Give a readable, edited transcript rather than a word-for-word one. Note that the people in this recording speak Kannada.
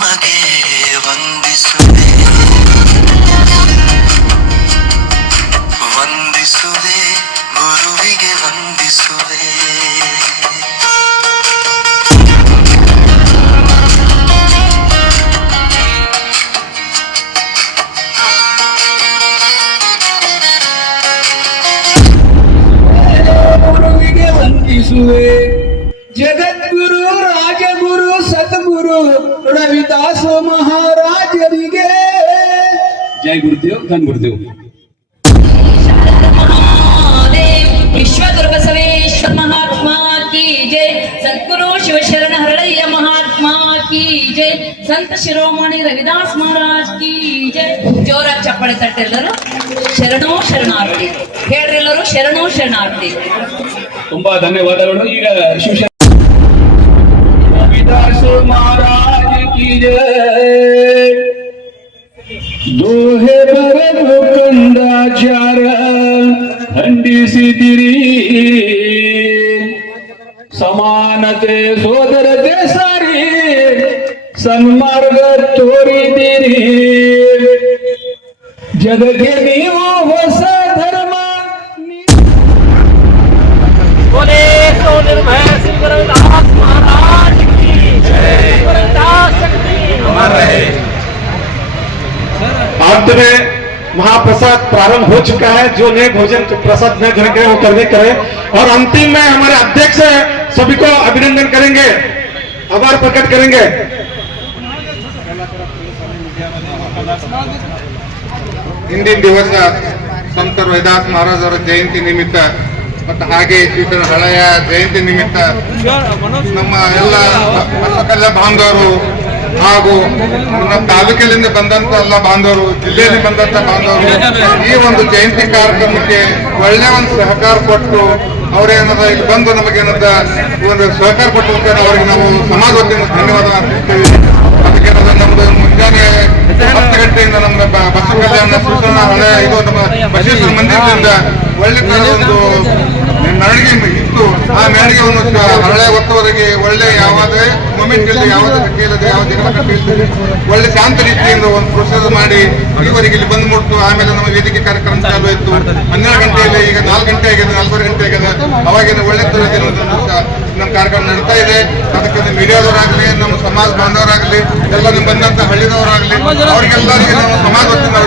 ನಿಮಗೆ ವಂದಿಸುವೆ ವಂದಿಸುವೆ ಗುರುವಿಗೆ ವಂದಿಸುವೆ ಗುರುವಿಗೆ ವಂದಿಸುವೆ ಜಗದ್ಗುರು ರಾಜಗುರು ಸದ್ಗುರು ರವಿದಾಸ ಮಹಾರಾಜರಿಗೆ ಜೈ ಗುರುದೇವ್ ಧನ್ ಗುರುದೇವ್ विश्वगुरु बसवेश्वर महात्मा की जय सद्गुरु शिवशरण हरळಯ್ಯ महात्मा की जय संत शिरोमणि रविदास महाराज की जय ಜೋರ ಚಪ್ಪಾಳೆ ತಟ್ಟೆಲ್ಲರೂ ಶರಣೋ ಶರಣಾರ್ಥಿ ಹೇಳ್ರೆಲ್ಲರೂ ಶರಣೋ ಶರಣಾರ್ಥಿ ತುಂಬಾ ಧನ್ಯವಾದಗಳು ಈಗ ಶಿವಶರಣ ರವಿದಾಸ ಮಹಾರಾಜ की जय दोहे बरಲು ಕಂದಾಚಾರ ಖಂಡಿಸಿದಿರಿ ಸಮಾನತೆ ಸೋದರತೆ ಸಾರಿ ಸನ್ಮಾರ್ಗ ತೋರಿದಿರಿ ಜಗಕ್ಕೆ ನೀವು ಹೊಸ ಧರ್ಮ बोले सो निर्भय श्री रविदास महाराज की जय रविदास शक्ति अमर रहे। अंत में महाप्रसाद प्रारंभ हो चुका है। जो नए भोजन प्रसाद में ग्रहण करें वो करने करें और अंतिम में हमारे अध्यक्ष सभी को अभिनंदन करेंगे, आभार प्रकट करेंगे। ಹಿಂದಿನ ದಿವಸ ಸಂತ ರವಿದಾಸ್ ಮಹಾರಾಜ್ ಅವರ ಜಯಂತಿ ನಿಮಿತ್ತ ಮತ್ತು ಹಾಗೆ ಶ್ರೀಧರ ಹಳೆಯ ಜಯಂತಿ ನಿಮಿತ್ತ ನಮ್ಮ ಎಲ್ಲ ಬಸವಕಲ್ಯ ಬಾಂಧವರು ಹಾಗೂ ನಮ್ಮ ತಾಲೂಕಿನಿಂದ ಬಂದಂತ ಎಲ್ಲ ಬಾಂಧವರು, ಜಿಲ್ಲೆಯಲ್ಲಿ ಬಂದಂತ ಬಾಂಧವರು ಈ ಒಂದು ಜಯಂತಿ ಕಾರ್ಯಕ್ರಮಕ್ಕೆ ಒಳ್ಳೆಯ ಒಂದು ಸಹಕಾರ ಕೊಟ್ಟು ಅವರೇನದ ಇಲ್ಲಿ ಬಂದು ನಮಗೇನದ ಒಂದು ಸಹಕಾರ ಕೊಟ್ಟು ಅವರಿಗೆ ನಾವು ಸಮಾಜ ವತಿಯಿಂದ ಧನ್ಯವಾದ ಅರ್ಪಿಸ್ತೇವೆ. ಅದಕ್ಕೇನದ ನಮ್ದು ಮುಂಜಾನೆ 10 ಗಂಟೆಯಿಂದ ನಮ್ಮ ಬಸವ ಕಲ್ಯಾಣ ಸೂಚನ ಹಳೆ ಇದು ನಮ್ಮ ಬಸವೇಶ್ವರ ಮಂದಿರದಿಂದ ಒಳ್ಳೆ ಒಂದು ಮೆರವಣಿಗೆ ಇತ್ತು. ಆ ಮೆರವಣಿಗೆಯನ್ನು ಹಳೆ ಹೊತ್ತವರಿಗೆ ಒಳ್ಳೆ ಯಾವುದೇ ಮೂಮೆಂಟ್ ಇಲ್ಲದೆ ಯಾವುದೇ ಕಟ್ಟಿ ಇಲ್ಲದೆ ಯಾವುದೇ ಕಟ್ಟಿ ಇಲ್ಲದೆ ಒಳ್ಳೆ ಶಾಂತ ರೀತಿಯಿಂದ ಒಂದು ಪ್ರೊಸೆಸ್ ಮಾಡಿ ಈವರೆಗೆ ಇಲ್ಲಿ ಬಂದು ಮುಟ್ಟು ಆಮೇಲೆ ನಮ್ಮ ವೇದಿಕೆ ಕಾರ್ಯಕ್ರಮ ಚಾಲು ಆಯಿತು. 12 ಗಂಟೆಯಲ್ಲಿ ಈಗ 4 ಗಂಟೆ ಆಗಿದೆ, 4:30 ಗಂಟೆ ಆಗಿದೆ. ಅವಾಗಿನ ಒಳ್ಳೆ ತರದಿಂದ ನಮ್ಮ ಕಾರ್ಯಕ್ರಮ ನಡೀತಾ ಇದೆ. ಅದಕ್ಕೆ ಮೀಡಿಯಾದವರಾಗಲಿ, ನಮ್ಮ ಸಮಾಜ ಬಾಂಧವರಾಗಲಿ, ಎಲ್ಲ ಬಂದಂತ ಹಳ್ಳಿದವರಾಗಲಿ ಅವರಿಗೆಲ್ಲರಿಗೆ ನಮ್ಮ ಸಮಾಜ ವತಿಯಿಂದ